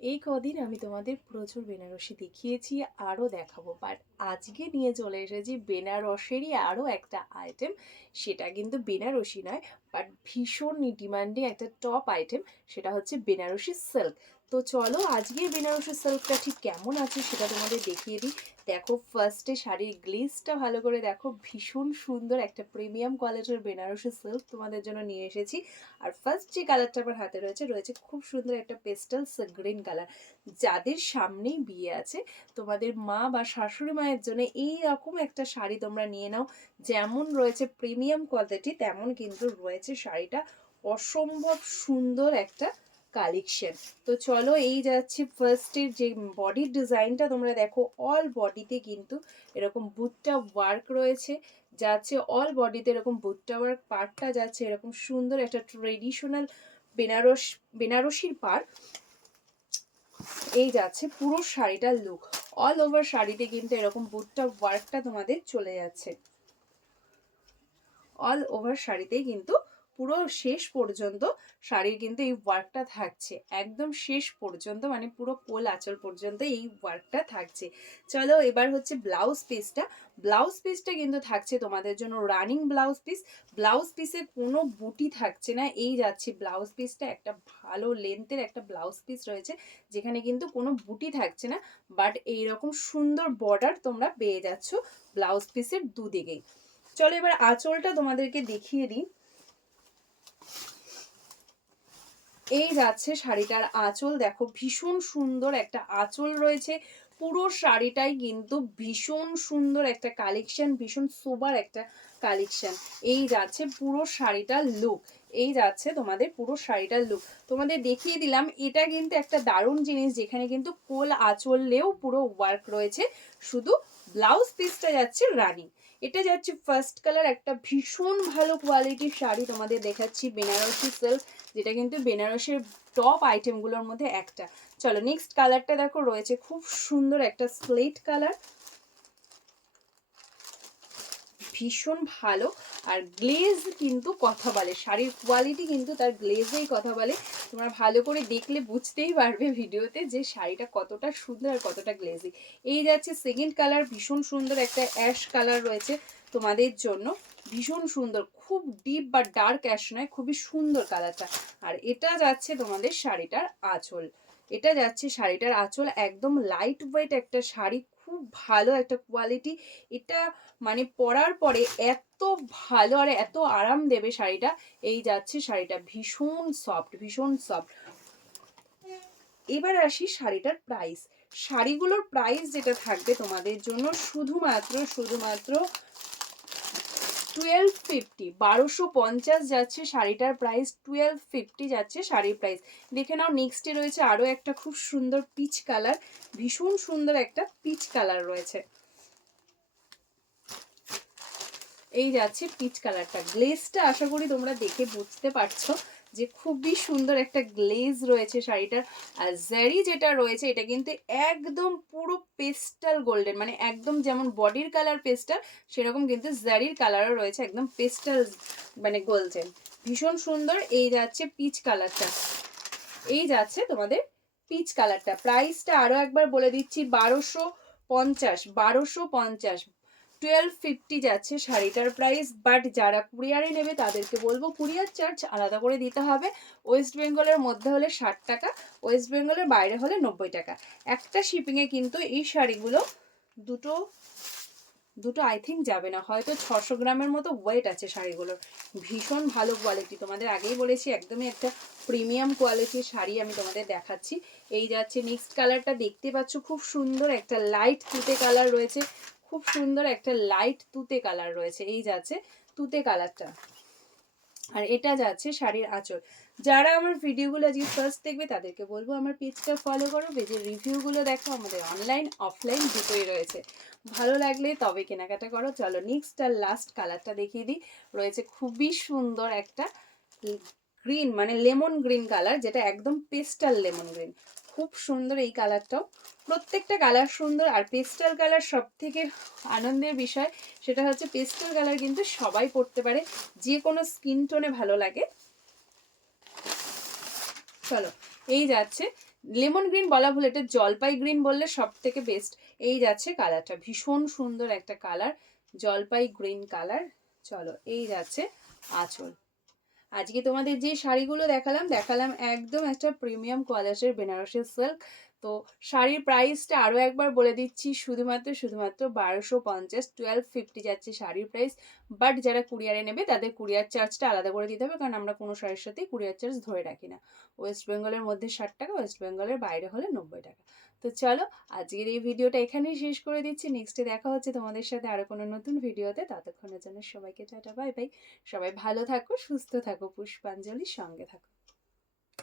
এই কদিন আমি তোমাদের প্রচুর বেনারসি দেখিয়েছি, আরও দেখাবো, বাট আজকে নিয়ে চলে এসেছি বেনারসেরই আরও একটা আইটেম। সেটা কিন্তু বেনারসি নয়, বাট ভীষণ ডিমান্ডিং একটা টপ আইটেম। সেটা হচ্ছে বেনারসি সিল্ক। তো চলো আজকে বেনারসি সিল্কটা ঠিক কেমন আছে সেটা তোমাদের দেখিয়ে দিই। দেখো, ফার্স্টে শাড়ির গ্লেজটা ভালো করে দেখো, ভীষণ সুন্দর একটা প্রিমিয়াম কোয়ালিটির বেনারসি সিল্ক তোমাদের জন্য নিয়ে এসেছি। আর ফার্স্ট যে কালারটা আমার হাতে রয়েছে রয়েছে খুব সুন্দর একটা পেস্টাল গ্রিন কালার। যাদের সামনেই বিয়ে আছে, তোমাদের মা বা শাশুড়ি মায়ের জন্য এই রকম একটা শাড়ি তোমরা নিয়ে নাও। যেমন রয়েছে প্রিমিয়াম কোয়ালিটি, তেমন কিন্তু রয়েছে শাড়িটা অসম্ভব সুন্দর একটা কালেকশন। তো চলো এই যাচ্ছি ফার্স্টের যে বডির ডিজাইনটা তোমরা দেখো, অল বডিতে কিন্তু এরকম বুটটা ওয়ার্ক রয়েছে। যাচ্ছে অল বডিতে এরকম বুটটা ওয়ার্ক, পাড়টা যাচ্ছে এরকম সুন্দর একটা ট্রেডিশনাল বেনারসির পাড়। এই যাচ্ছে পুরো শাড়িটার লুক। অল ওভার শাড়িতে কিন্তু এরকম বুটটা ওয়ার্কটা তোমাদের চলে যাচ্ছে। অল ওভার শাড়িতেই কিন্তু পুরো শেষ পর্যন্ত শাড়ির কিন্তু এই ওয়ার্কটা থাকছে, একদম শেষ পর্যন্ত, মানে পুরো কোল আঁচল পর্যন্ত এই ওয়ার্কটা থাকছে। চলো এবার হচ্ছে ব্লাউজ পিসটা। ব্লাউজ পিসটা কিন্তু থাকছে তোমাদের জন্য রানিং ব্লাউজ পিস। ব্লাউজ পিসে কোনো বুটি থাকছে না। এই যাচ্ছে ব্লাউজ পিসটা, একটা ভালো লেন্থের একটা ব্লাউজ পিস রয়েছে, যেখানে কিন্তু কোনো বুটি থাকছে না, বাট এইরকম সুন্দর বর্ডার তোমরা পেয়ে যাচ্ছ ব্লাউজ পিসের দুদিকেই। চলো এবার আঁচলটা তোমাদেরকে দেখিয়ে দিই। এই যাচ্ছে শাড়িটার আঁচল, দেখো ভীষণ সুন্দর একটা আঁচল রয়েছে। পুরো শাড়িটাই কিন্তু ভীষণ সুন্দর একটা কালেকশন, ভীষণ সোবার একটা কালেকশন। এই যাচ্ছে পুরো শাড়িটার লুক। এই যাচ্ছে তোমাদের পুরো শাড়িটার লুক। তোমাদের দেখিয়ে দিলাম, এটা কিন্তু একটা দারুণ জিনিস, যেখানে কিন্তু কোল আঁচলেও পুরো ওয়ার্ক রয়েছে, শুধু ব্লাউজ পিসটা যাচ্ছে রানি। এটা যাচ্ছে ফার্স্ট কালার, একটা ভীষণ ভালো কোয়ালিটির শাড়ি তোমাদের দেখাচ্ছি, বেনারসি সিল্ক, যেটা কিন্তু বেনারসের টপ আইটেমগুলোর মধ্যে একটা। চলো নেক্সট কালারটা দেখো, রয়েছে খুব সুন্দর একটা স্লেট কালার, ভীষণ ভালো। আর গ্লেজ কিন্তু কথা বলে, শাড়ির কোয়ালিটি কিন্তু তার গ্লেজেই কথা বলে। তোমরা ভালো করে দেখলে বুঝতেই পারবে ভিডিওতে যে শাড়িটা কতটা সুন্দর আর কতটা গ্লেজি। এই যাচ্ছে সেকেন্ড কালার, ভীষণ সুন্দর একটা অ্যাশ কালার রয়েছে তোমাদের জন্য, ভীষণ সুন্দর, খুব ডিপ বা ডার্ক অ্যাশ নয়, খুবই সুন্দর কালারটা। আর এটা যাচ্ছে তোমাদের শাড়িটার আঁচল। এটা যাচ্ছে শাড়িটার আঁচল, একদম লাইট ওয়েট একটা শাড়ি, খুব ভালো একটা কোয়ালিটি। এটা মানে পরার পরে এত ভালো আর এত আরাম দেবে শাড়িটা। এই যাচ্ছে শাড়িটা ভীষণ সফট, ভীষণ সফট। এবার আসি শাড়িটার প্রাইস। শাড়িগুলোর প্রাইস যেটা থাকবে তোমাদের জন্য শুধুমাত্র 1250, 1250 যাচ্ছে শাড়িটার প্রাইস, 1250 যাচ্ছে শাড়ির প্রাইস। দেখে নাও নেক্সটে রয়েছে আরও একটা খুব সুন্দর পিচ কালার, ভীষণ সুন্দর একটা পিচ কালার রয়েছে। এই যাচ্ছে পিচ কালারটা, গ্লেজটা আশা করি তোমরা দেখে বুঝতে পারছো যে খুবই সুন্দর একটা গ্লেজ রয়েছে শাড়িটার। আর জারি যেটা রয়েছে এটা কিন্তু একদম পুরো পেস্টাল গোল্ডেন, মানে একদম যেমন বডির কালার পেস্টাল, সেরকম কিন্তু জারির কালারও রয়েছে একদম পেস্টাল, মানে গোল্ডেন, ভীষণ সুন্দর। এই যাচ্ছে পিচ কালারটা, এই যাচ্ছে তোমাদের পিচ কালারটা। প্রাইসটা আরো একবার বলে দিচ্ছি, 1250, 1250, 1250 যাচ্ছে শাড়িটার প্রাইস। বাট যারা কুরিয়ারে নেবে তাদেরকে বলবো কুরিয়ার চার্জ আলাদা করে দিতে হবে। ওয়েস্ট বেঙ্গলের মধ্যে হলে 60 টাকা, ওয়েস্ট বেঙ্গলের বাইরে হলে 90 টাকা। একটা শিপিংয়ে কিন্তু এই শাড়িগুলো দুটো দুটো আই থিঙ্ক যাবে না, হয়তো 600 গ্রামের মতো ওয়েট আছে শাড়িগুলোর। ভীষণ ভালো কোয়ালিটি, তোমাদের আগেই বলেছি একদমই একটা প্রিমিয়াম কোয়ালিটির শাড়ি আমি তোমাদের দেখাচ্ছি। এই যাচ্ছে নেক্সট কালারটা, দেখতে পাচ্ছ খুব সুন্দর একটা লাইট তুতে কালার রয়েছে, খুব সুন্দর একটা লাইট তুতে কালার রয়েছে। এই যাচ্ছে তুতে কালারটা। আর এটা যাচ্ছে শাড়ির আঁচল। যারা আমার ভিডিওগুলো আজকে ফার্স্ট দেখবে তাদেরকে বলবো আমার পেজটা ফলো করো, পেজের রিভিউগুলো দেখো, আমাদের অনলাইন অফলাইন দুটোই রয়েছে, ভালো লাগলে তবে কেনাকাটা করো। চলো নেক্সট আর লাস্ট কালারটা দেখিয়ে দিই। রয়েছে খুবই সুন্দর একটা গ্রিন, মানে লেমন গ্রিন কালার, যেটা একদম পেস্টাল লেমন গ্রিন, খুব সুন্দর এই কালারটাও। প্রত্যেকটা কালার সুন্দর। আর পেস্টাল কালার সব থেকে আনন্দের বিষয়, সেটা হচ্ছে পেস্টাল কালার কিন্তু সবাই পরতে পারে, যে কোনো স্কিন টোনে ভালো লাগে। চলো এই যাচ্ছে লেমন গ্রিন বলা ভুল, এটা জলপাই গ্রিন বললে সব থেকে বেস্ট। এই যাচ্ছে কালারটা, ভীষণ সুন্দর একটা কালার, জলপাই গ্রিন কালার। চলো এই যাচ্ছে আঁচল। আজকে তোমাদের যে শাড়িগুলো দেখালাম একদম একটা প্রিমিয়াম কোয়ালিটির বেনারসি সিল্ক। তো শাড়ির প্রাইসটা আরও একবার বলে দিচ্ছি, শুধুমাত্র 1250, 1250 যাচ্ছে শাড়ির প্রাইস। বাট যারা কুরিয়ারে নেবে তাদের কুরিয়ার চার্জটা আলাদা করে দিতে হবে, কারণ আমরা কোনো শাড়ির সাথেই কুরিয়ার চার্জ ধরে রাখি না। ওয়েস্ট বেঙ্গলের মধ্যে 60 টাকা, ওয়েস্ট বেঙ্গলের বাইরে হলে 90 টাকা। তো চলো আজকের এই ভিডিওটা এখানেই শেষ করে দিচ্ছি। নেক্সটে দেখা হচ্ছে তোমাদের সাথে আরও কোনো নতুন ভিডিওতে। ততক্ষণের জন্য সবাইকে টাটা বাই বাই। সবাই ভালো থাকো, সুস্থ থাকো, পুষ্পাঞ্জলির সঙ্গে থাকো।